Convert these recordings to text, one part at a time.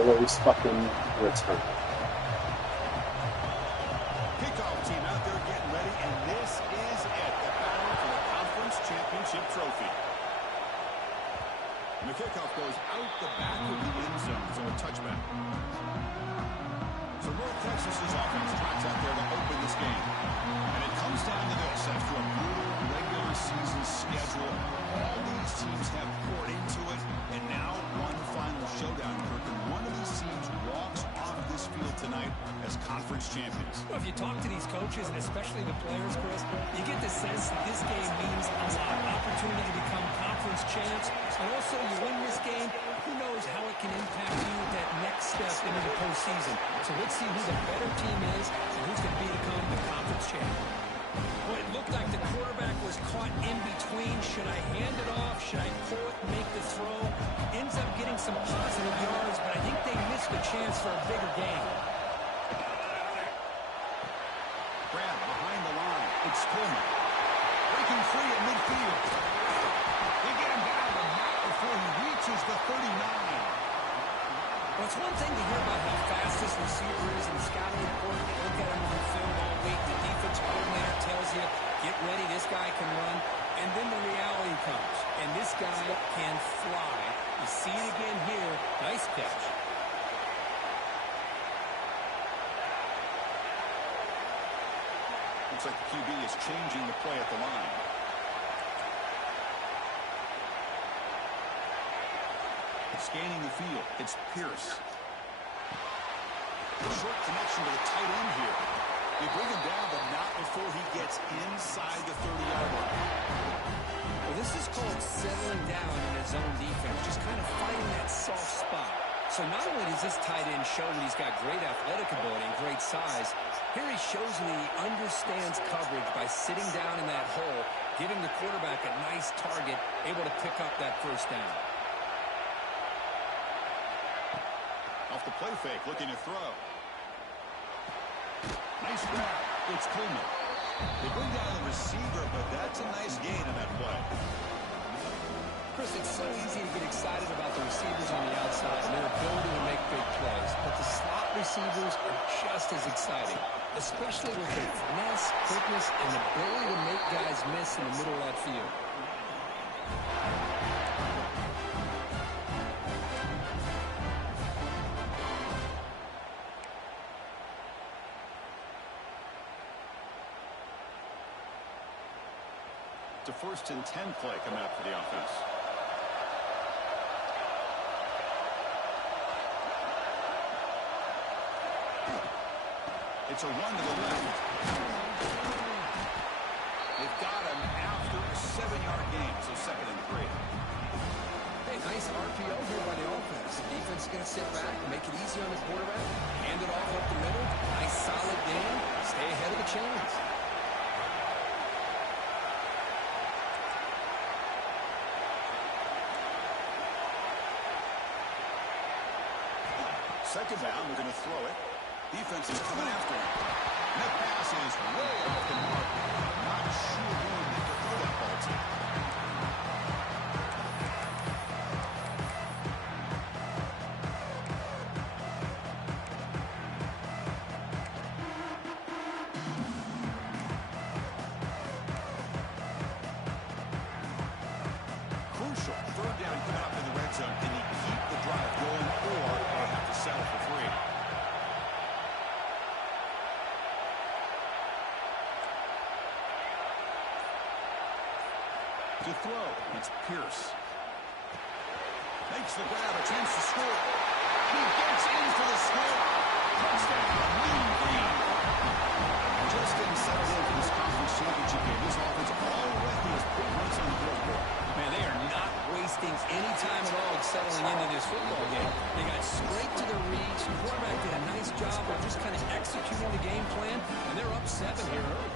always fucking return. Kickoff team out there getting ready, and this is it, the battle for the conference championship trophy. And the kickoff goes out the back of the end zone, so a touchback. So North Texas's offense tracks out there to open this game. And it comes down to this. After a brutal regular season schedule, all these teams have poured into it, and now one final showdown, Kirk. And one of these teams walks off this field tonight as conference champions. Well, if you talk to these coaches, and especially the players, Chris, you get the sense that this game means a lot. Opportunity to become conference champs. And also, you win this game, who knows how it can impact you that next step into the postseason. So let's see who the better team is and who's going to become the conference champion. Well, it looked like the quarterback was caught in between. Should I hand it off? Should I pull it, make the throw? Ends up getting some positive yards, but I think they missed the chance for a bigger gain. Brad behind the line. It's Coleman. Breaking free at midfield. They get him down the mat before he reaches the 39. Well, it's one thing to hear about how fast this receiver is in scouting report. You look at him on film all week. The defense coordinator tells you, get ready, this guy can run. And then the reality comes. And this guy can fly. You see it again here. Nice catch. Looks like the QB is changing the play at the line. Scanning the field, it's Pierce. A short connection to the tight end here. They bring him down, but not before he gets inside the 30-yard line. Well, this is called settling down in his own defense, just kind of finding that soft spot. So not only does this tight end show that he's got great athletic ability and great size, here he shows that he understands coverage by sitting down in that hole, giving the quarterback a nice target, able to pick up that first down. Off the play fake, looking to throw. Nice grab. It's Coleman. They bring down the receiver, but that's a nice gain on that play. Chris, it's so easy to get excited about the receivers on the outside and their ability to make big plays. But the slot receivers are just as exciting, especially with their finesse, quickness, and ability to make guys miss in the middle of that field. It's a 1st and 10 play coming up for the offense. It's a run to the left. They've got him after a 7-yard gain, so 2nd and 3. Hey, nice RPO here by the offense. The defense is going to sit back, make it easy on the quarterback, hand it off up the middle. Nice solid gain. Stay ahead of the chains. Second down, we're going to throw it. Defense is coming after him. And that pass is way off the mark. Not sure who would make the throw that ball to. Crucial. 3rd down coming up in the red zone. Can he keep the drive going, or they have to settle for 3? To throw, it's Pierce. Makes the grab, a chance to score. He gets in for the score. Touchdown, Mean Green. Just getting settled in for this conference championship game. This offense already has put points on the board. Man, they are not wasting any time at all settling into this football game. They got straight to their reads. The quarterback did a nice job of just kind of executing the game plan, and they're up 7 here early.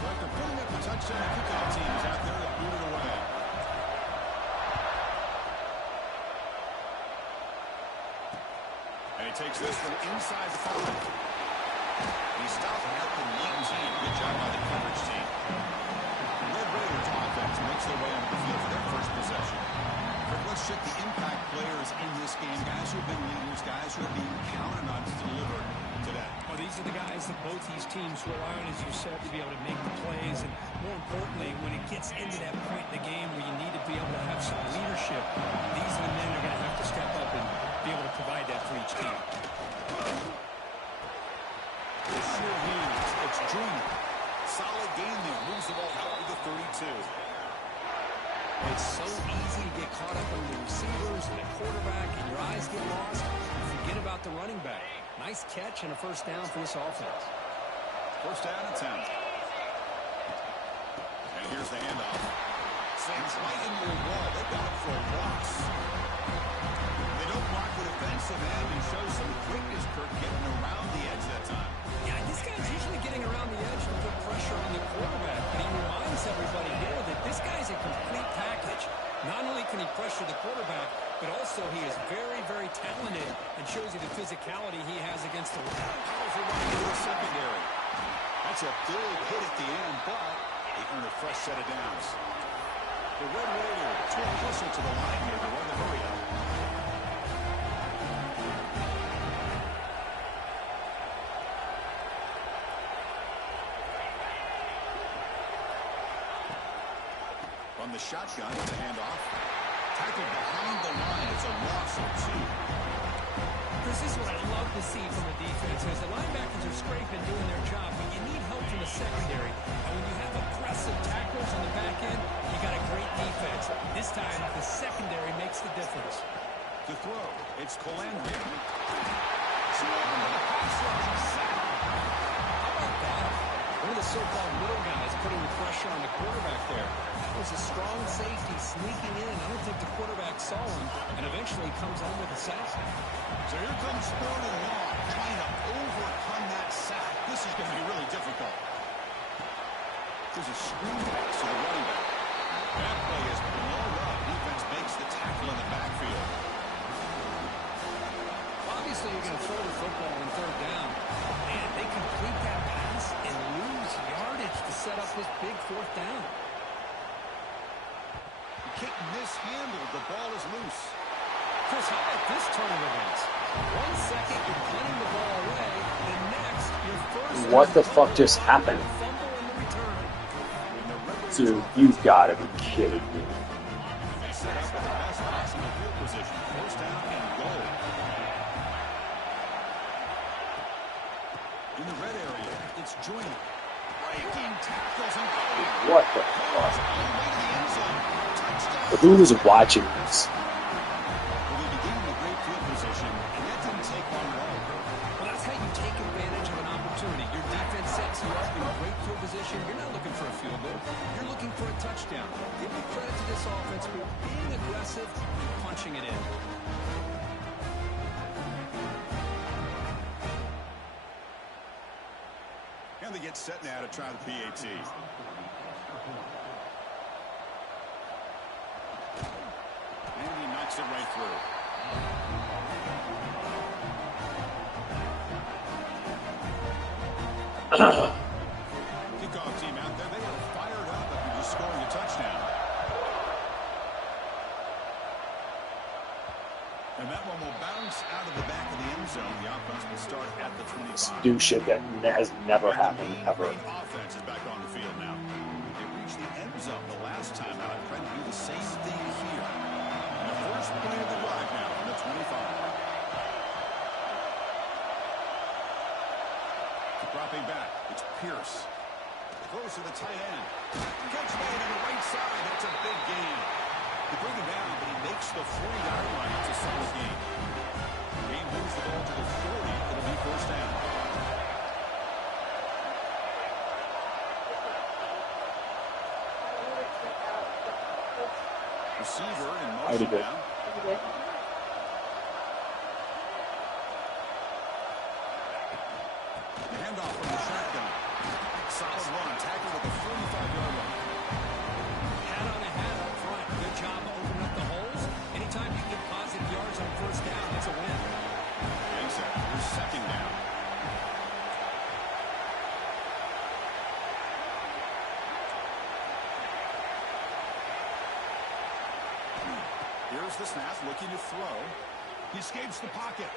So after putting up the touchdown, the kickoff team is out there to boot it away. And he takes this from inside the 5. He stopped at the 19. Good job by the coverage team. Red Raiders offense makes their way onto the field for their first possession. Let's check the impact play both these teams rely on, as you said, to be able to make the plays. And more importantly, when it gets into that point in the game where you need to be able to have some leadership, these are the men that are going to have to step up and be able to provide that for each team. Sure hands. It's Junior. Solid game there. Moves the ball out to the 32. It's so easy to get caught up on the receivers and the quarterback, and your eyes get lost. You forget about the running back. Nice catch and a first down for this offense. First down attempt. And here's the handoff. Sends right into a wall. They got it for a loss. They don't block the defensive end and show some quickness, Kirk, getting around the edge that time. Yeah, this guy's usually getting around the edge to put pressure on the quarterback, but he reminds everybody here that this guy's a complete package. Not only can he pressure the quarterback, but also he is very, very talented and shows you the physicality he has against the powerful run into the secondary. That's a big hit at the end, but they earn a fresh set of downs. The Red Raiders too closer to the line here to run the hurry up. From the shotgun, it's a handoff. Tackled behind the line. It's a loss of 2. This is what I love to see from the defense. As the linebackers are scraping, doing their job, but you need help from the secondary. And when you have aggressive tacklers on the back end, you got a great defense. This time, the secondary makes the difference. To throw, it's Calandria. How about that? One of the so-called middle guys putting the pressure on the quarterback there. That was a strong safety sneaking in. I don't think the quarterback saw him, and eventually comes home with a sack. So here comes 3rd and long, trying to overcome that sack. This is going to be really difficult. There's a screen pass to the running back. That play is blown up. Defense makes the tackle in the backfield. Obviously, you're going to throw the football on 3rd down. Man, they complete that pass and lose yardage to set up this big 4th down. The kick mishandled. The ball is loose. Chris, how about this turn of events? 1 second, you're punting the ball away. The next, your first... What the fuck just happened? Fumble in the return. Dude, you've got to be kidding me. They set up with the best possible field position. First down and goal. In the red area, it's Joyner. Breaking tackles and goal. What the fuck? For who's watching this? Well, they begin in a great field position, and that didn't take long at all. Well, that's how you take advantage of an opportunity. Your defense sets you up in a great field position. You're not looking for a field goal. You're looking for a touchdown. Give me credit to this offense for being aggressive and punching it in. And they get set now to try the PAT. And he knocks it right through. Kickoff team out there. They are fired up after just scoring a touchdown. And that one will bounce out of the back of the end zone. The offense will start at the 25. Do shit that has never happened ever. The offense is back on the field now. They reached the end zone the last time out. Trying to do the same thing here. And the first play of the drive now on the 25. Dropping back, it's Pierce. Throws to the tight end. Catch made on the right side. That's a big gain. They bring him down, but he makes the 40-yard line. It's a solid gain. Game moves the ball to the 40. It'll be first down. Receiver in motion now. Handoff from the shotgun. Solid run. Tackle at the 45-yard line. Hat on a hat up front. Good job opening up the holes. Anytime you get positive yards on first down, it's a win. Exactly. Here's second down. Here's the snap, looking to throw. He escapes the pocket.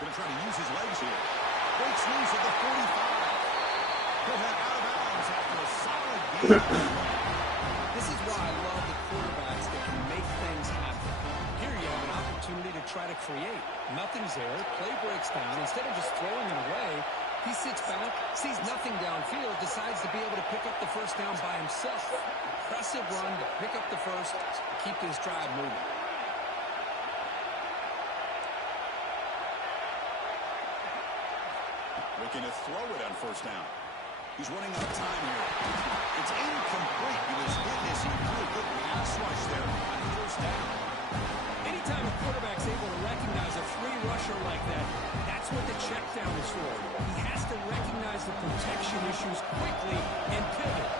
Going to try to use his legs here. Breaks loose at the 45. Put that out of bounds after a solid game. This is why I love the quarterbacks that can make things happen. Here you have an opportunity to try to create. Nothing's there. Play breaks down. Instead of just throwing it away, he sits back, sees nothing downfield, decides to be able to pick up the first down by himself. Impressive run to pick up the first, keep this drive moving. Looking to throw it on first down. He's running out of time here. It's incomplete. He was hit as he threw a good pass rush there on first down. Anytime a quarterback's able to recognize a free rusher like that, that's what the check down is for. He has to recognize the protection issues quickly and pivot.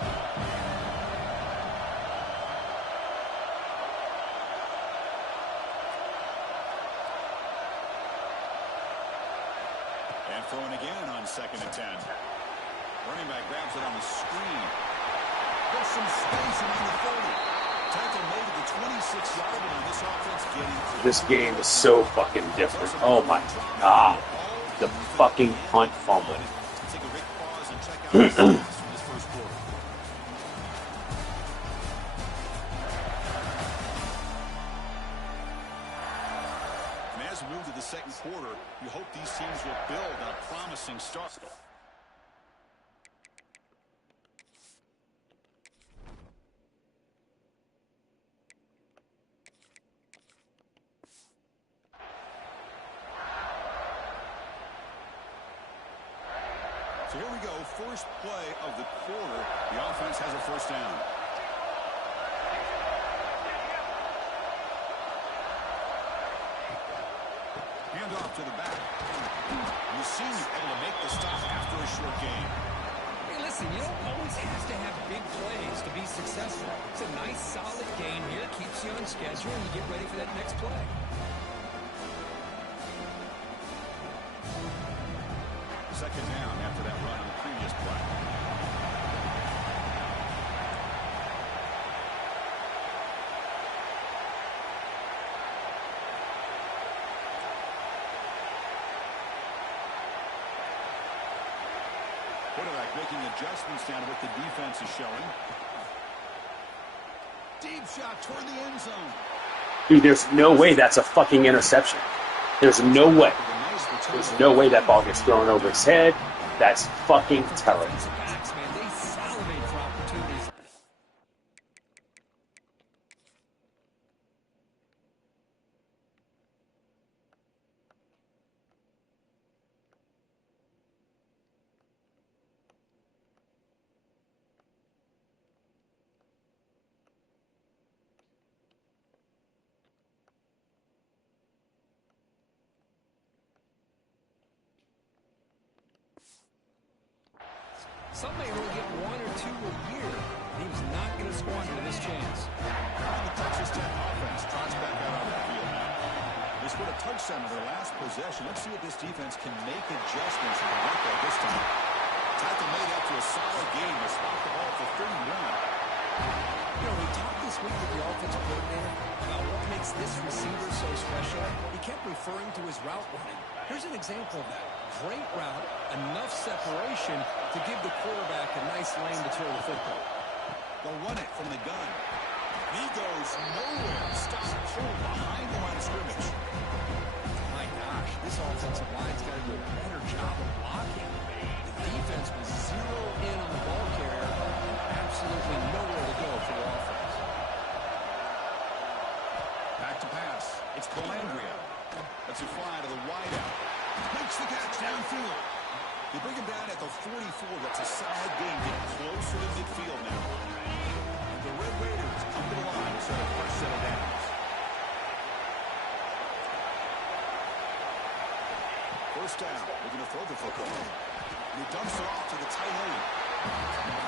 And throwing again on 2nd and 10. Running back grabs it on the screen. There's some space around the 30. Tackle made at the 26-yard line on this offense getting... This game is so fucking different. Oh my god. The fucking punt fumble. Take a big pause and check out the stats from this first quarter. And as we move to the second quarter, you hope these teams will build on a promising start. So here we go, first play of the quarter. The offense has a first down. Hand off to the back. And the senior able to make the stop after a short game. Hey, listen, you don't always have to have big plays to be successful. It's a nice, solid game here. Keeps you on schedule, and you get ready for that next play. Second down after that run on the previous play. Quarterback making adjustments down to what the defense is showing. Deep shot toward the end zone. Dude, there's no way that's a fucking interception. There's no way. There's no way that ball gets thrown over his head. That's fucking terrible. They salivate for opportunities. Some may only get one or two a year. He was not going to squander this chance. The Texas Tech offense trots back out on the field now. They scored a touchdown in their last possession. Let's see if this defense can make adjustments to prevent that this time. Tackle made after a solid game to spot the ball for 31. You know, we talked this week with the offensive coordinator about what makes this receiver so special. He kept referring to his route running. Here's an example of that. Great route, enough separation to give the quarterback a nice lane to throw the football. They'll run it from the gun. He goes nowhere. Stops cold behind the line of scrimmage. My gosh, this offensive line's got to do a better job of blocking. The defense was zero in on the ball carrier. Absolutely nowhere to go for the offense. Back to pass. It's Calandria. Lets it fly to the wideout. Makes the catch downfield. They bring him down at the 44. That's a solid game. Getting closer to midfield now. The Red Raiders come to the line, so a fresh set of downs. First down. Looking to throw the football. And he dumps it off to the tight end.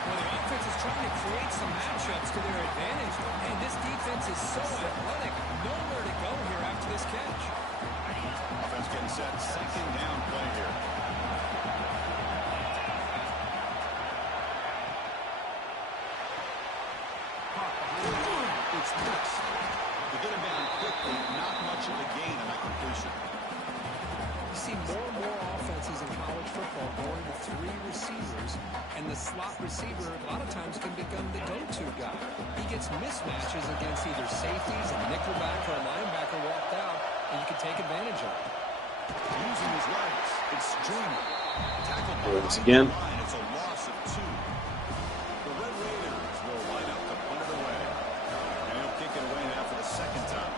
Well, the offense is trying to create some matchups to their advantage, and this defense is so athletic. Nowhere to go here after this catch. Offense getting set. Second down play here. Caught behind the line. It's missed. To get him down quickly, not much of a gain on that completion. see more and more offenses in college football going to 3 receivers, and the slot receiver a lot of times can become the go-to guy. He gets mismatches against either safeties, a nickelback, or a linebacker walked out, and you can take advantage of it. Using his legs, it's Junior. Tackled Once behind again. the line. It's a loss of 2. The Red Raiders will line up to punt it away. And he'll kick it away now for the second time.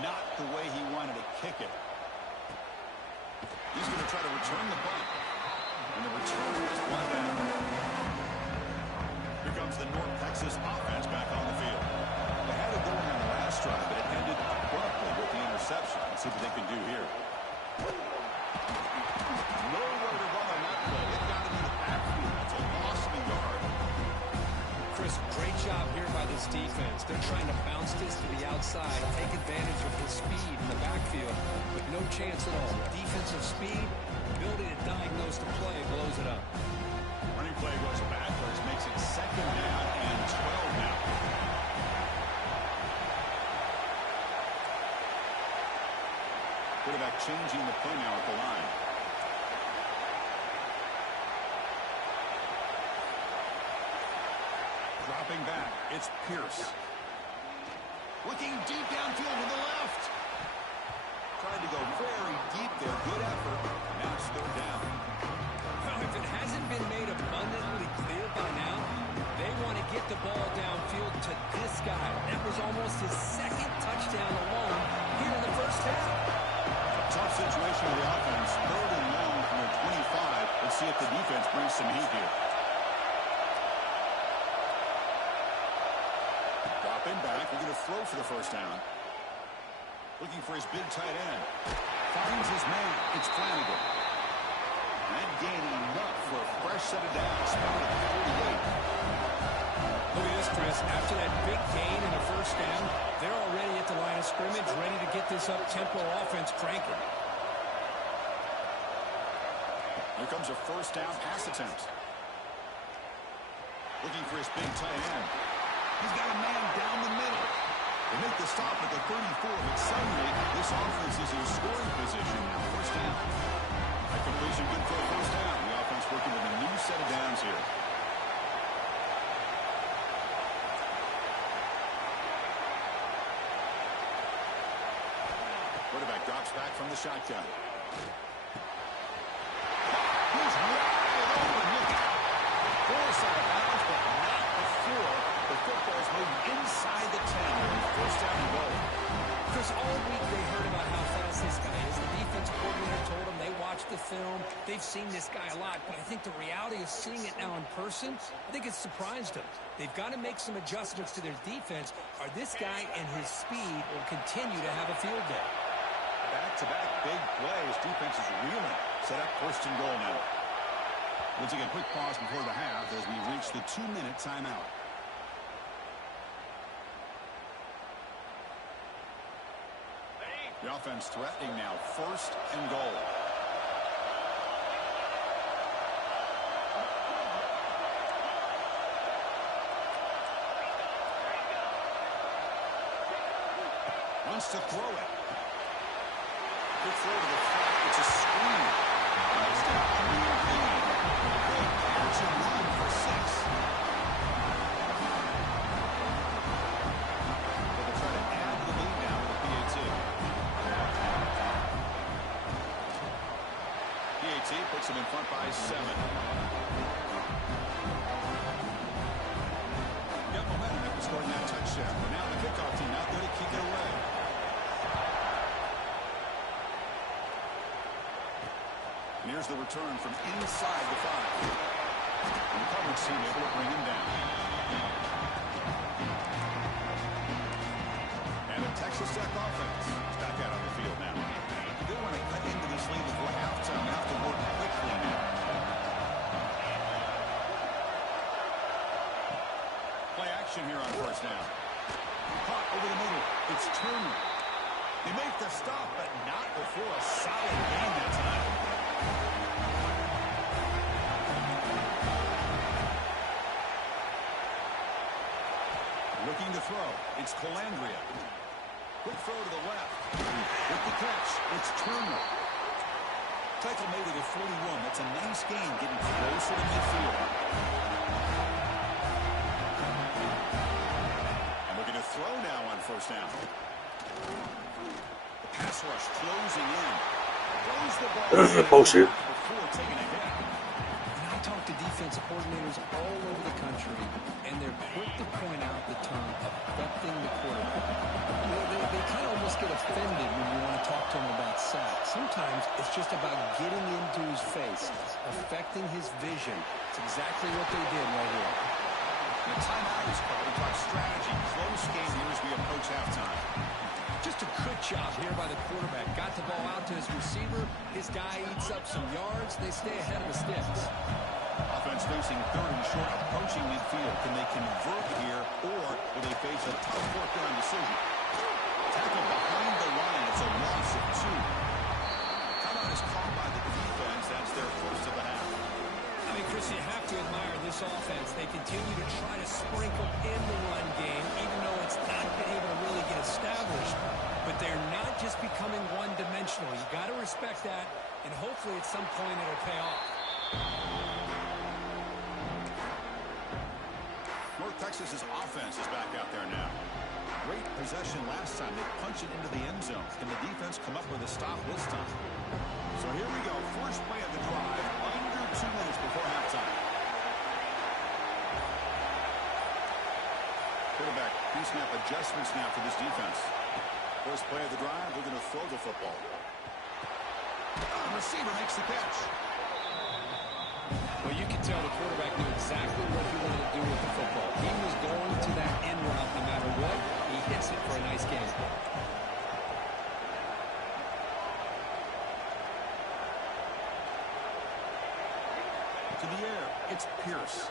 Not the way he wanted to kick it. He's going to try to return the punt. And the return is one down. Here comes the North Texas offense back on the field. They had it going on the last drive, but it ended abruptly with the interception. Let's see what they can do here. Nowhere to run on that play. It got into the backfield. That's a loss of a yard. Chris, great job here by this defense. They're trying to bounce this to the outside, take advantage of his speed in the backfield, with no chance at all. Defensive speed, ability to diagnose the play, blows it up. Running play goes backwards, makes it 2nd down and 12 now. Quarterback changing the play now at the line. Dropping back, it's Pierce. Looking deep downfield to the left. Tried to go very deep there. Good effort. Now it's 3rd down. Well, if it hasn't been made abundantly clear by now, they want to get the ball downfield to this guy. That was almost his 2nd touchdown alone here in the first half. Tough situation for the offense. 3rd and long from their 25. Let's see if the defense brings some heat here. Dropping back. We're going to throw for the 1st down. Looking for his big tight end. Finds his man. It's Flanagan. And gaining enough for a fresh set of downs. Spotted at 48. Look at this, Chris. After that big gain in a 1st down, they're already at the line of scrimmage, ready to get this up-tempo offense cranking. Here comes a 1st down pass attempt. Looking for his big tight end. He's got a man down the middle. They make the stop at the 34, but suddenly this offense is in scoring position now. 1st down. That completion good for a 1st down. The offense working with a new set of downs here. Quarterback drops back from the shotgun. He's wide open. Look out. Force out of bounds, but not before the football's moving inside the 10. 1st down and goal. Chris, all week they heard about how fast this guy is. The defense coordinator told them they watched the film. They've seen this guy a lot, but I think the reality of seeing it now in person, I think it's surprised them. They've got to make some adjustments to their defense, or this guy and his speed will continue to have a field day. Back-to-back big plays. Defense is reeling. Set up 1st and goal now. We'll take a quick pause before the half as we reach the 2-minute timeout. The offense threatening now. 1st and goal. Wants to throw it. Good throw to the flat. It's a screen. Nice to clear lead. Big catch and run for 6. They'll try to add to the lead now with a PAT. PAT puts them in front by 7. Got momentum after scoring that touchdown. But now the kickoff team out there to kick it away. And here's the return from inside the 5. And the coverage team able to bring him down. And the Texas Tech offense is back out on the field now. They want to cut into this lead before halftime. Have to work quickly now. Play action here on 1st down. Caught over the middle. It's Turner. They make the stop, but not before a solid gain that time. Looking to throw. It's Colandrea. Quick throw to the left. With the catch, it's Turner. Tackle made it at 41. That's a nice gain, getting closer to midfield. And we're going to throw now on first down. The pass rush closing in. Throws the ball Bullshit. before taking a hit. And I talk to defensive coordinators all over the country, and they're quick to point out the term affecting the quarterback. They kind of almost get offended when you want to talk to them about sacks. Sometimes it's just about getting into his face, affecting his vision. It's exactly what they did right here. The timeout is called. We talk strategy. Close game here as we approach halftime. Just a good job here by the quarterback. Got the ball out to his receiver. His guy eats up some yards. They stay ahead of the sticks. Offense facing third and short, approaching midfield. Can they convert here, or will they face a tough fourth down decision? Tackle behind the line. It's a loss of 2. Timeout is called by the defense. That's their first of the half. I mean, Chris, you have to admire this offense. They continue to try to sprinkle in the run game, even though it's not been able to really get established. But they're not just becoming one-dimensional. You got to respect that, and hopefully at some point it'll pay off. North Texas's offense is back out there now. Great possession last time. They punched it into the end zone. Can the defense come up with a stop this time? So here we go. First play of the drive. Under 2 minutes before halftime. Quarterback pre-snap adjustments now for this defense. First play of the drive. They're going to throw the football. The receiver makes the catch. Well, you can tell the quarterback knew exactly what he wanted to do with the football. He was going to that end route no matter what. He hits it for a nice game. To the air, it's Pierce.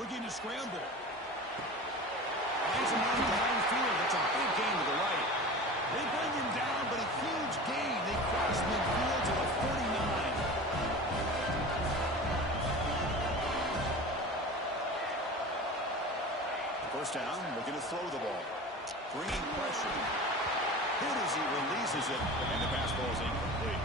Looking to scramble. Lines him on downfield. It's a big gain to the right. They bring him down, but a huge gain. They cross midfield to the 49. First down, we're going to throw the ball. Bringing pressure. Here as he releases it, and the pass ball is incomplete.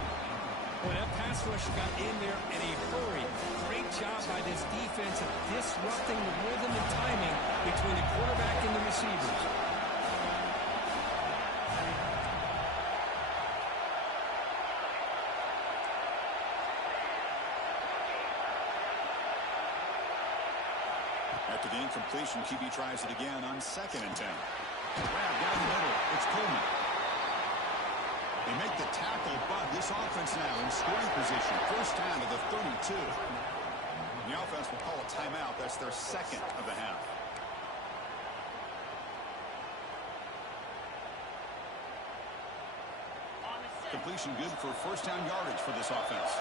Well, that pass rush got in there in a hurry. Great job by this defense of disrupting the rhythm and timing between the quarterback and the receivers. After the incompletion, QB tries it again on 2nd and 10. Grab down the middle. It's Coleman. They make the tackle, but this offense now in scoring position. First down to the 32. And the offense will call a timeout. That's their second of the half. Completion good for first down yardage for this offense.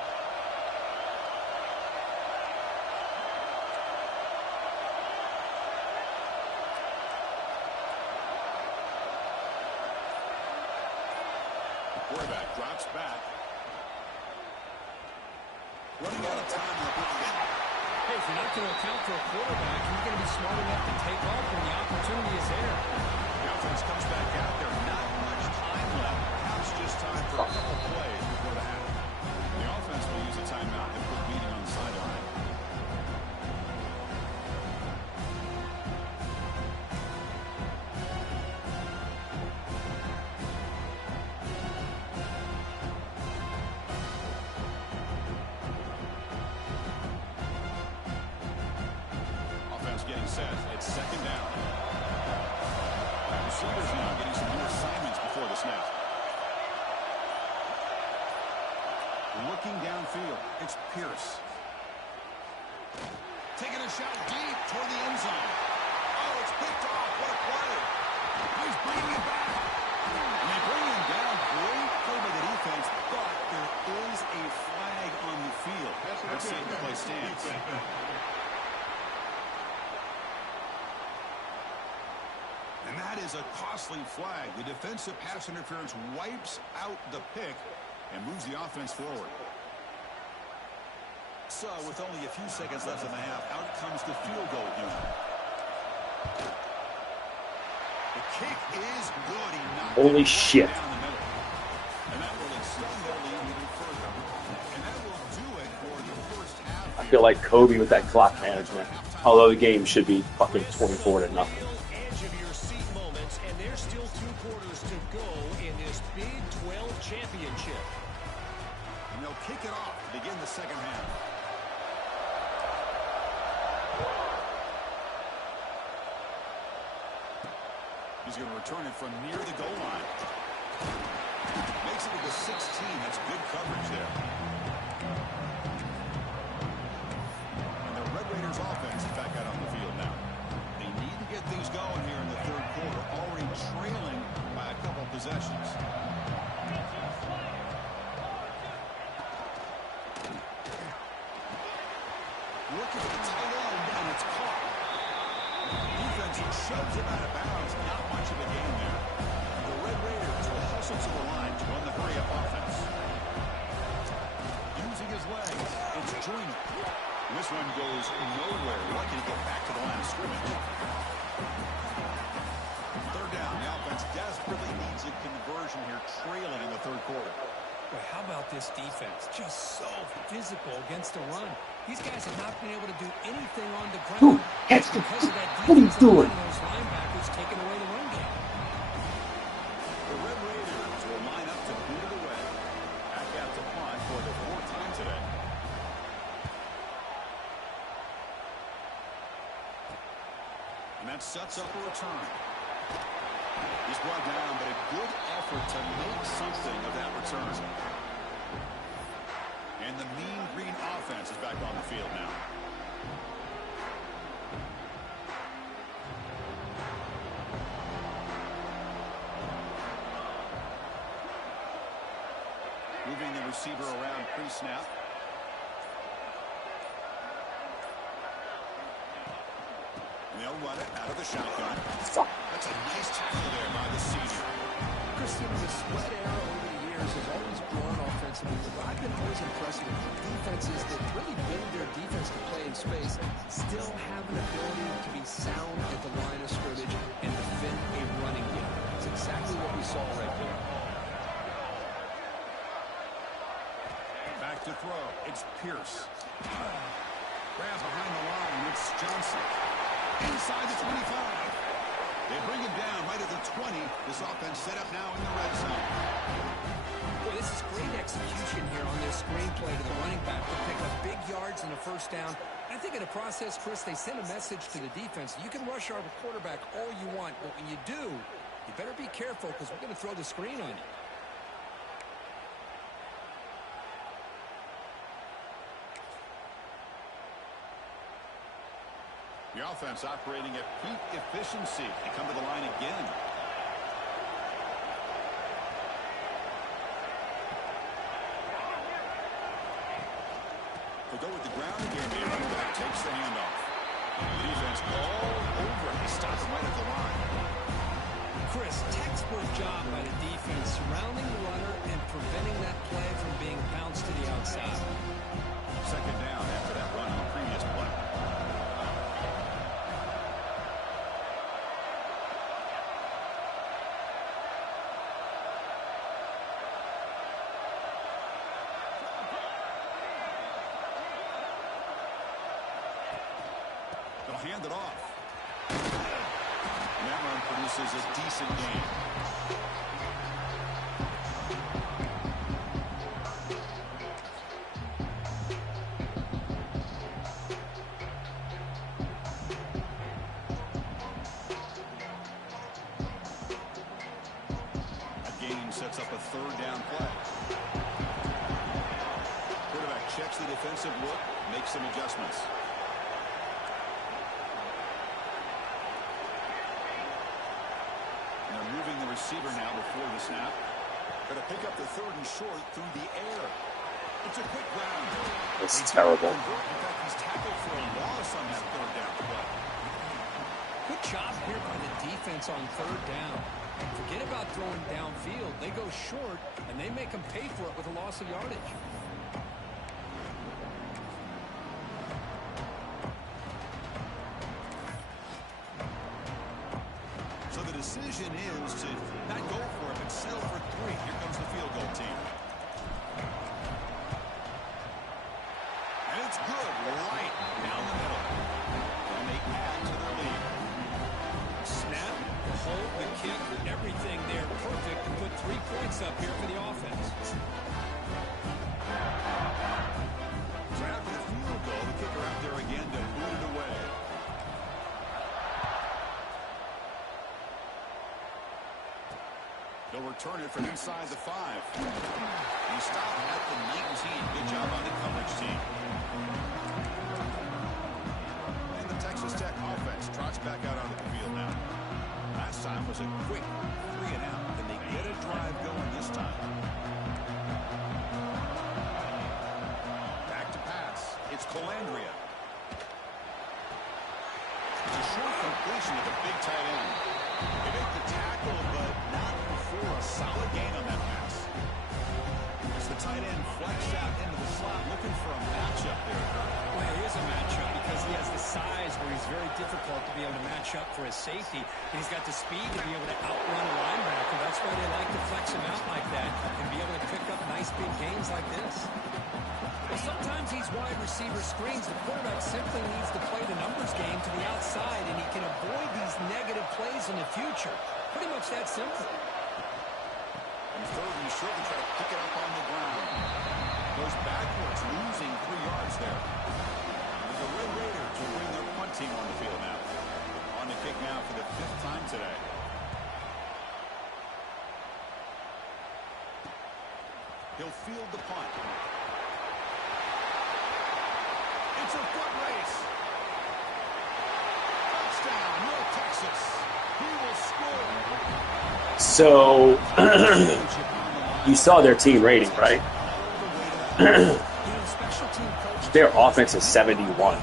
Quarterback drops back. Running out of time in the big game. Hey, if you're not going to account for a quarterback, you're going to be smart enough to take off when the opportunity is there. The offense comes back out there. Not much time left. Perhaps just time for a couple plays before the half. The offense will use a timeout and put meeting on the sideline. Getting set. It's second down. Receivers now getting some new assignments before the snap. Looking downfield. It's Pierce. Taking a shot deep toward the end zone. Oh, it's picked off. What a play. He's bringing it back. And they bring him down. Great play by the defense, but there is a flag on the field. Let's see if the play stands. And that is a costly flag. The defensive pass interference wipes out the pick and moves the offense forward. So with only a few seconds left in the half, out comes the field goal unit. The kick is good. He knocked Holy it shit. right down the middle. And that will extend their lead even further. And that will do it for the first half. I feel like Kobe with that clock management. Although the game should be fucking 24-0. Edge of your seat moments, and there's still 2 quarters to go in this Big 12 championship. And they'll kick it off to begin the second half. He's going to return it from near the goal line. Makes it with the 16. That's good coverage there. And the Red Raiders offense is back out on the field now. They need to get things going here in the third quarter, already trailing by a couple possessions. Looking for the tight end, and it's caught. Defense shoves him out of bounds. Not much of a game there. The Red Raiders will hustle to the line to run the hurry-up offense. Using his legs, it's Joyner. This one goes nowhere. Lucky to get back to the line of scrimmage. Third down. The offense desperately needs a conversion here, trailing in the third quarter. Boy, how about this defense? Just so physical against the run. These guys have not been able to do anything on the ground. Because of that What are you defensive doing? line and those linebackers taking away the run game. The Red Raiders will line up to boot it away. Back out to punt for the 4th time today. And that sets up a return. He's brought down, but a good effort to make something of that return. And the mean green offense is back on the field now. Moving the receiver around pre-snap. And they'll run it out of the shotgun. That's a nice tackle there by the senior. Christian, the spread era over the years has always grown offensively, but I've been always impressed with defenses that really build their defense to play in space, still have an ability to be sound at the line of scrimmage and defend a running game. It's exactly what we saw right there. Back to throw. It's Pierce. Grab behind the line. It's Johnson. Inside the 25. They bring him down right at the 20. This offense set up now in the red zone. Boy, this is great execution here on this screenplay to the running back to pick up big yards and a first down. I think in the process, Chris, they send a message to the defense. You can rush our quarterback all you want, but when you do, you better be careful because we're going to throw the screen on you. The offense operating at peak efficiency. They come to the line again. They go with the ground again. The running back takes the handoff. The defense all over. They stop him right at the line. Chris, textbook job by the defense surrounding the runner and preventing that play from being bounced to the outside. Second down after that run on the previous play. They'll hand it off. And that run produces a decent gain. A gain sets up a third down play. Quarterback checks the defensive look, makes some adjustments. Moving the receiver now before the snap. Going to pick up the third and short through the air. It's a quick ground. That's terrible. In fact, he's tackled for a loss on that third down play. Good job here by the defense on third down. Forget about throwing downfield. They go short, and they make them pay for it with a loss of yardage. decision is to not go for it, but settle for 3. Here comes the field goal team. And it's good, right down the middle. And they add to their lead. Snap, hold, the kick, everything there perfect to put 3 points up here for the offense. So after the field goal, the kicker out there again to boot it away. They'll return it from inside the 5. He stopped at the 19. Good job on the coverage team. And the Texas Tech offense trots back out onto the field now. Last time was a quick 3 and out. Can they get a drive going this time? Back to pass. It's Calandria. It's a short completion of the big tight end. They make the tackle, but not before a solid gain on that pass. As the tight end flex out into the slot, looking for a matchup there. Well, he is a matchup because he has the size where he's very difficult to be able to match up for his safety. And he's got the speed to be able to outrun a linebacker. That's why they like to flex him out like that and be able to pick up nice big gains like this. Well, sometimes these wide receiver screens, the quarterback simply needs to play the numbers game to the outside, and he can avoid these negative plays in the future. Pretty much that simple. And third and short, try to pick it up on the ground. Goes backwards, losing 3 yards there. And the Red Raiders will bring their punt team on the field now. On the kick now for the 5th time today. He'll field the punt. It's a foot race. Touchdown, North Texas. He will score. So, you saw their team rating, right? Their offense is 71.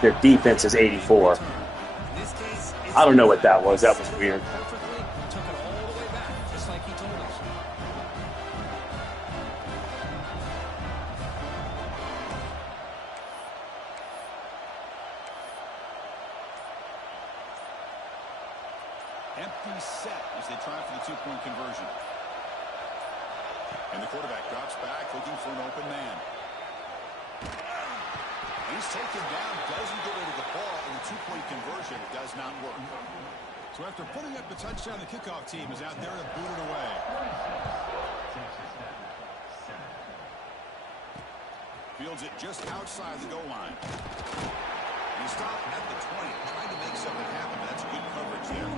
Their defense is 84. I don't know what that was. That was weird. Empty set as they try for the 2-point conversion. And the quarterback drops back looking for an open man. He's taken down, doesn't get rid of the ball, and the 2-point conversion does not work. So after putting up the touchdown, the kickoff team is out there to boot it away. Fields it just outside the goal line. And he stopped at the 20, trying to make something happen. That's good coverage there.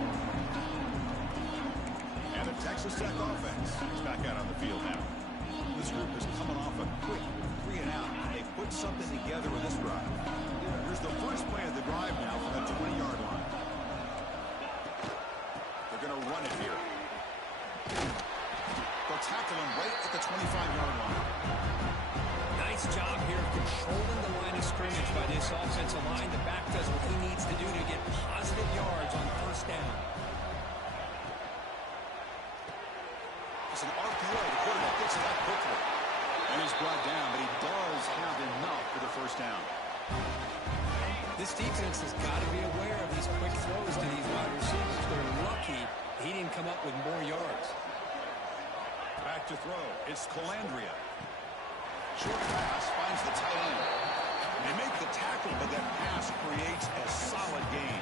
And the Texas Tech offense is back out on the field now. This group is coming off a quick 3 and out. They put something together with this drive. Here's the first play of the drive now from the 20-yard line. They're going to run it here. They'll tackle him right at the 25-yard line. Nice job here of controlling the line of scrimmage by this offensive line. The back does what he needs to do to get positive yards on 1st down. It's an RPO. The quarterback gets it out quickly. And he's brought down, but he does have enough for the 1st down. This defense has got to be aware of these quick throws to these wide receivers. They're lucky he didn't come up with more yards. Back to throw. It's Calandria. Short pass finds the tight end. They make the tackle, but that pass creates a solid gain.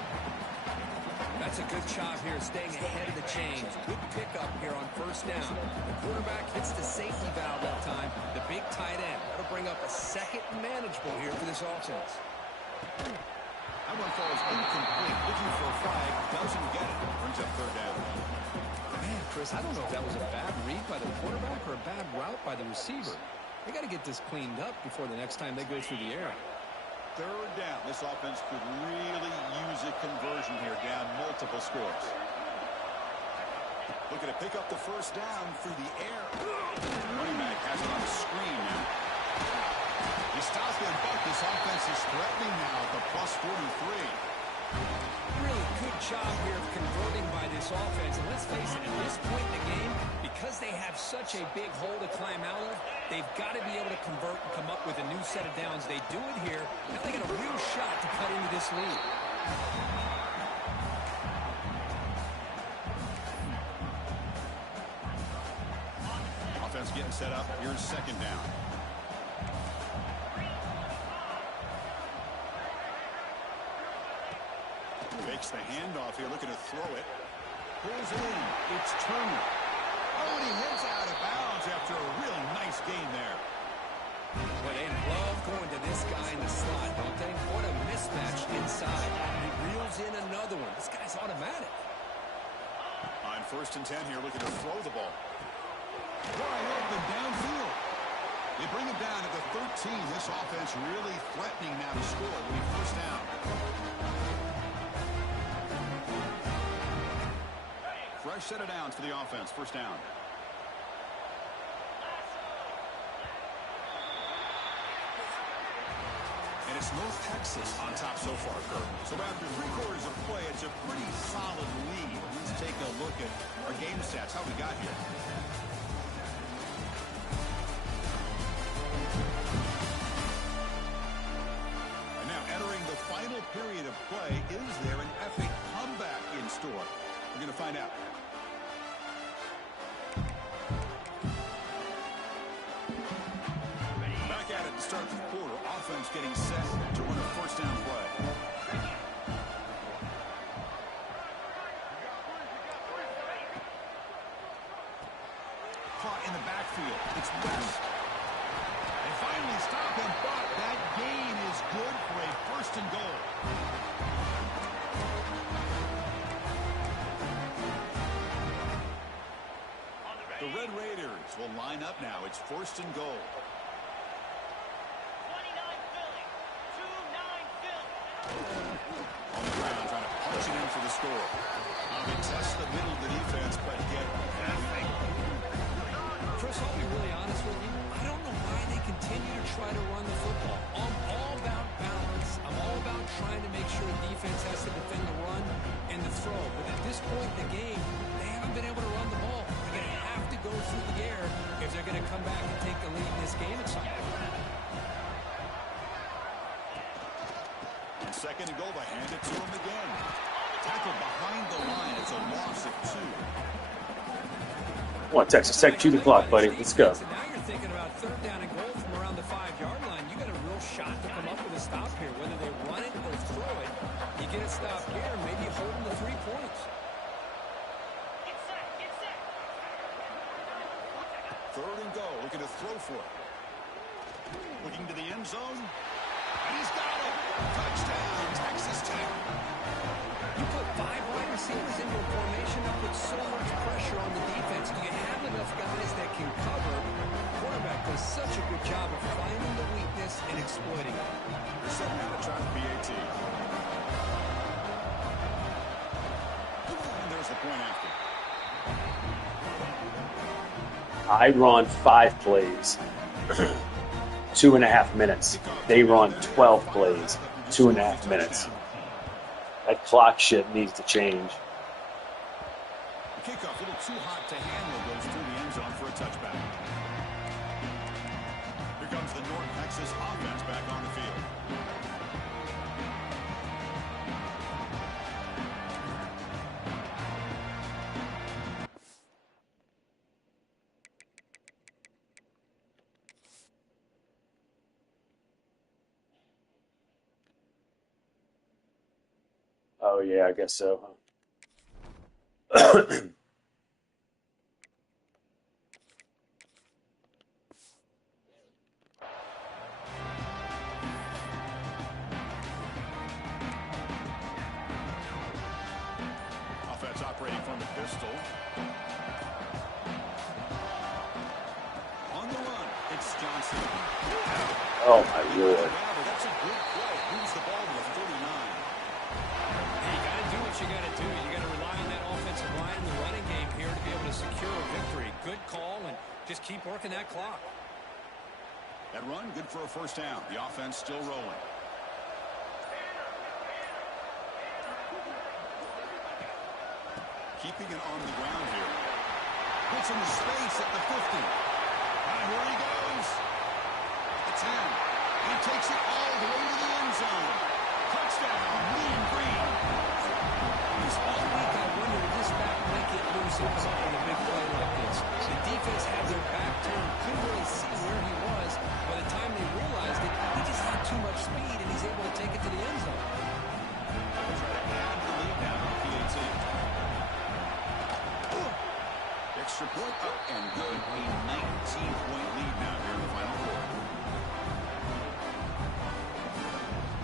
That's a good job here, staying ahead of the chains. Good pickup here on 1st down. The quarterback hits the safety valve that time. The big tight end. That'll bring up a second manageable here for this offense. That one falls incomplete. Looking for a flag. Doesn't get it. Brings up 3rd down. Man, Chris, I don't know if that was a bad read by the quarterback or a bad route by the receiver. They got to get this cleaned up before the next time they go through the air. 3rd down. This offense could really use a conversion here, down multiple scores. Looking to pick up the 1st down through the air. Running back has it on the screen now. He stops him, but this offense is threatening now at the plus 43. Really good job here of converting by this offense. And let's face it, at this point in the game, because they have such a big hole to climb out of, they've got to be able to convert and come up with a new set of downs. They do it here. Now they got a real shot to cut into this lead. set up. Here's second down. Fakes the handoff here, looking to throw it. Pulls it in. It's Turner. Oh, and he heads out of bounds after a real nice gain there. Well, they love going to this guy in the slot, don't they? What a mismatch inside. He reels in another one. This guy's automatic. On 1st and 10 here, looking to throw the ball. Wide open downfield. They bring him down at the 13. This offense really threatening now to score. It'll be 1st down. Fresh set of downs for the offense. 1st down. And it's North Texas on top so far, Kurt. So after 3 quarters of play, it's a pretty solid lead. Let's take a look at our game stats, how we got here. And now entering the final period of play, is there an epic comeback in store? We're going to find out. Back at it to start the quarter. Offense getting set to run a 1st down play. Caught in the backfield. It's West. They finally stop him, but that gain is good for a 1st and goal. The Red Raiders will line up now. It's 1st and goal. On the ground, trying to punch it in for the score. They test the middle of the defense, but get nothing. Chris, I'll be really honest with you. I don't know why they continue to try to run the football. I'm all about balance. I'm all about trying to make sure a defense has to defend the run and the throw. But at this point in the game, they haven't been able to run the ball. They're going to have to go through the air if they're going to come back and take the lead in this game at some point. 2nd and goal, they hand it to him again. Tackle behind the line. It's a loss of 2. Come on, Texas Tech, chew the clock, buddy. Let's go. So now you're thinking about 3rd down and goal from around the 5-yard line. You got a real shot to come up with a stop here. Whether they run it or throw it, you get a stop here, maybe you hold them to 3 points. Get set. 3rd and goal, looking to throw for it. Looking to the end zone. And he's got it. Touchdown, Texas Tech. You put 5 wide receivers into a formation that puts so much pressure on the defense. Do you have enough guys that can cover? The quarterback does such a good job of finding the weakness and exploiting it. They're setting out to try the PAT. And there's the point after. I run 5 plays. 2.5 minutes. They run 12 plays. 2.5 minutes. That clock shit needs to change. The kickoff a little too hot to handle, goes through the end zone for a touchback. Here comes the North Texas offense back on the field. Oh, yeah, I guess so. Offense operating from the pistol. On the run, it's Johnson. Oh, my Lord. That's a good play. Moves the ball to the 39. Hey, you got to do what you got to do. You got to rely on that offensive line in the running game here to be able to secure a victory. Good call, and just keep working that clock. That run, good for a 1st down. The offense still rolling. Keeping it on the ground here. Puts him in space at the 50. And here he goes. The 10. He takes it all the way to the end zone. Touchdown, Mean Green. All week I wonder if this back might get loose and come up with a big play like this. The defense had their back turned too much speed, and he's able to take it to the end zone. We'll try to add the lead now on PAT. Extra point up and good. A 19-point lead now here in the final quarter.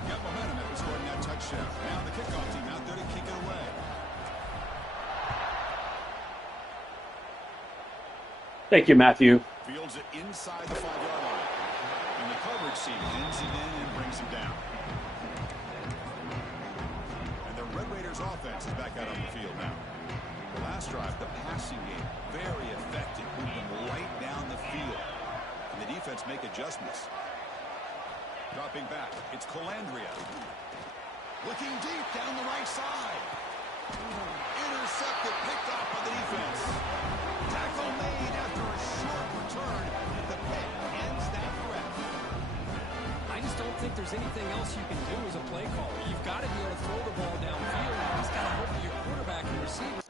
Got momentum after scoring that touchdown. Now the kickoff team out there to kick it away. Thank you, Matthew. Fields it inside the 5-yard line. And the coverage team pins him in and brings him down. And the Red Raiders offense is back out on the field now. The last drive, the passing game, very effective. Moved them right down the field. And the defense make adjustments. Dropping back, it's Colandrea. Looking deep down the right side. Intercepted, picked off by the defense. Tackle made after a short return. And the pick ends that threat. I just don't think there's anything else you can do as a play caller. You've got to be able to throw the ball downfield. You just got to hope that your quarterback and receiver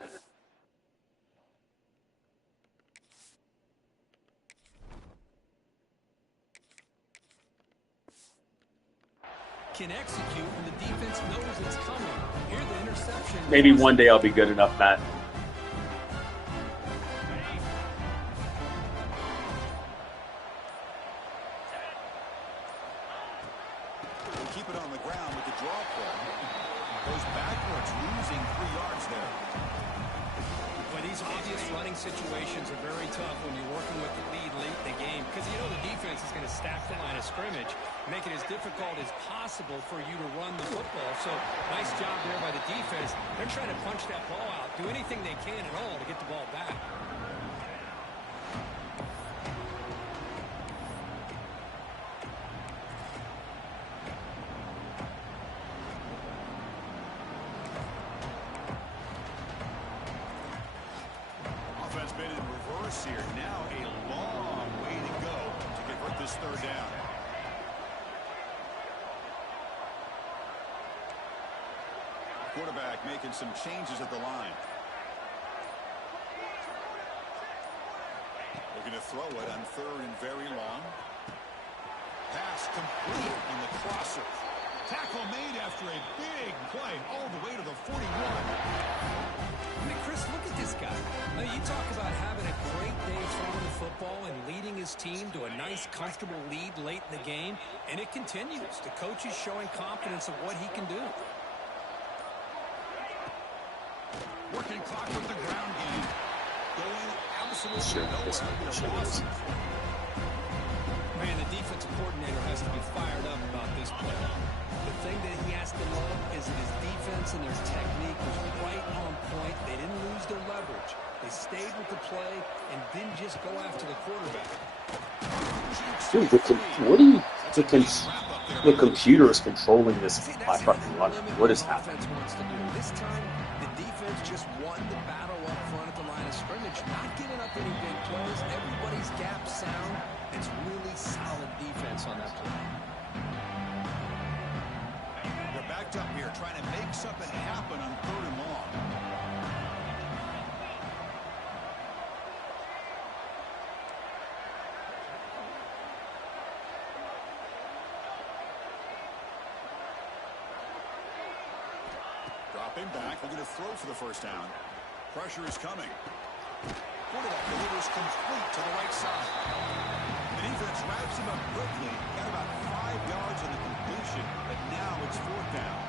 can execute when the defense knows it's coming. Here the interception. Maybe one day I'll be good enough, Matt. We'll keep it on the ground with the draw play. Goes backwards, losing 3 yards there. But these obvious running situations are very tough when you're working with the lead late in the game because you know the defense is going to stack the line of scrimmage, make it as difficult as possible for you to run the football. So nice job there by the defense. They're trying to punch that ball out, do anything they can at all to get the ball back. Offense been in reverse here. Now a long way to go to convert this third down. Quarterback making some changes at the line. Looking to throw it on 3rd and very long. Pass complete on the crosser. Tackle made after a big play all the way to the 41. I mean, Chris, look at this guy. I mean, you talk about having a great day throwing the football and leading his team to a nice, comfortable lead late in the game, and it continues. The coach is showing confidence of what he can do. Working clock with the ground game. Going absolutely nowhere. Man, the defensive coordinator has to be fired up about this play. The thing that he has to love is that his defense and their technique was right on point. They didn't lose their leverage. They stayed with the play and didn't just go after the quarterback. Dude, the computer is controlling this my fucking run. What is happening? This time, the defense just won the battle up front at the line of scrimmage, not giving up any big plays. Everybody's gap sound. It's really solid defense on that play. They're backed up here, trying to make something happen on 3rd and long. Dropping back, looking to throw for the first down. Pressure is coming. Quarterback delivers complete to the right side. The defense wraps him up quickly. Got about 5 yards on the completion, but now it's 4th down.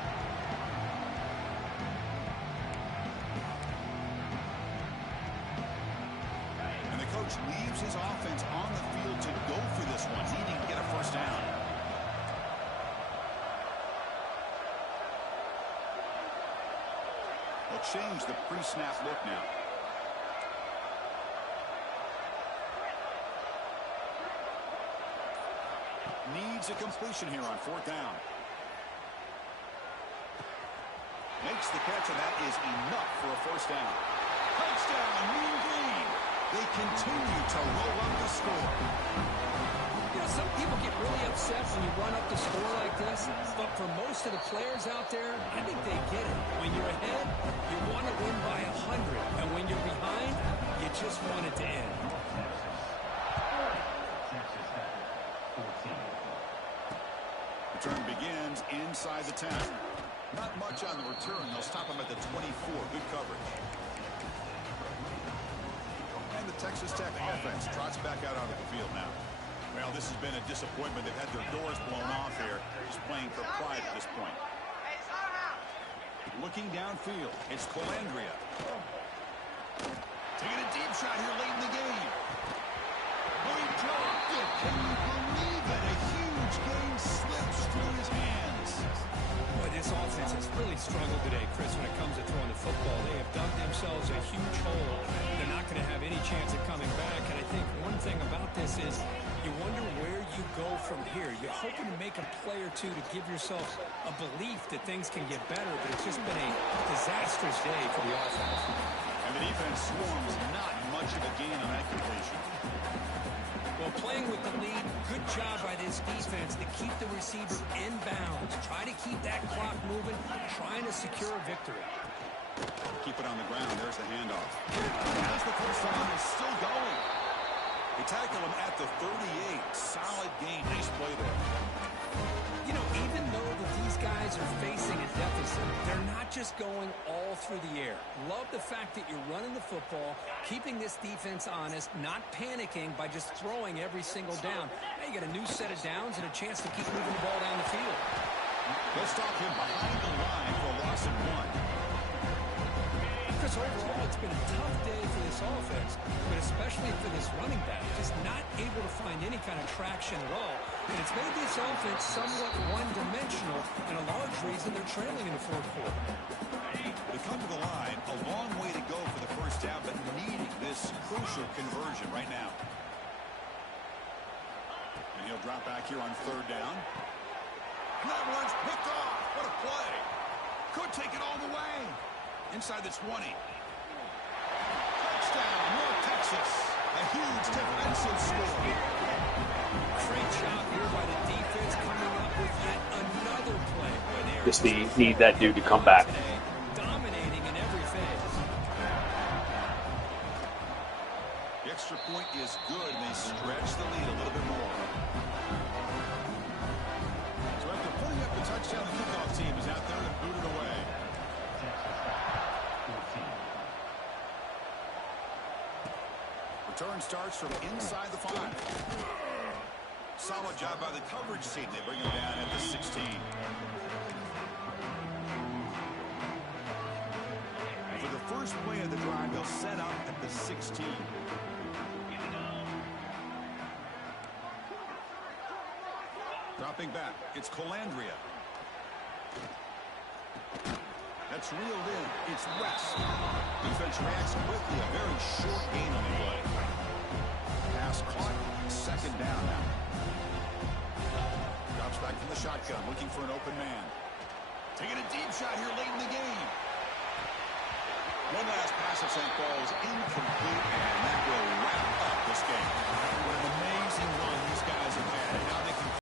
And the coach leaves his offense on the field to go for this one, needing to get a first down. They'll change the pre-snap look now. Needs a completion here on 4th down. Makes the catch, and that is enough for a first down. Touchdown, Mean Green. They continue to roll up the score. You know, some people get really upset when you run up the score like this, but for most of the players out there, I think they get it. When you're ahead, you want to win by 100, and when you're behind, you just want it to end. begins inside the 10. Not much on the return. They'll stop him at the 24. Good coverage. And the Texas Tech offense trots back out onto the field now. Well, this has been a disappointment. They've had their doors blown off here. Just playing for pride at this point. Looking downfield, it's Colandrea. Taking a deep shot here late in the game. Oh, he dropped it. Can you believe it? A huge game slips through his hands. Boy, this offense has really struggled today, Chris, when it comes to throwing the football. They have dug themselves a huge hole. They're not going to have any chance of coming back. And I think one thing about this is you wonder where you go from here. You're hoping to make a play or two to give yourself a belief that things can get better, but it's just been a disastrous day for the offense. And the defense swarms not much of a gain on that completion. Well, playing with the lead, good job by this defense to keep the receiver in bounds. Try to keep that clock moving, trying to secure a victory. Keep it on the ground. There's the handoff. As the first down is still going. They tackle him at the 38. Solid game. Nice play there. You know, even though that these guys are facing a deficit, they're not just going all through the air. Love the fact that you're running the football, keeping this defense honest, not panicking by just throwing every single down. Now you got a new set of downs and a chance to keep moving the ball down the field. They'll stop him behind the line for a loss of 1. Chris, overall, it's been a tough day for this offense, but especially for this running back, just not able to find any kind of traction at all. And it's made this offense somewhat one-dimensional, and a large reason they're trailing in the fourth quarter. They come to the line, a long way to go for the first half, but needing this crucial conversion right now. And he'll drop back here on third down. And that one's picked off. What a play. Could take it all the way. Inside the 20. Touchdown, North Texas. A huge defensive score. Great job here by the defense coming up with yet another play. Just need that dude to come back. Dominating in every phase. The extra point is good, and they stretch the lead a little bit more. So after putting up the touchdown, the kickoff team is out there and booted away. Return starts from inside the 5. Solid job by the coverage team. They bring him down at the 16. For the first play of the drive, they'll set up at the 16. Dropping back, it's Colandrea. That's reeled in. It's West. Defense reacts quickly. A very short gain on the play. Pass caught. Second down now. Drops back from the shotgun, looking for an open man. Taking a deep shot here late in the game. One last pass of St. Paul is incomplete, and that will wrap up this game. What an amazing run these guys have had. And now they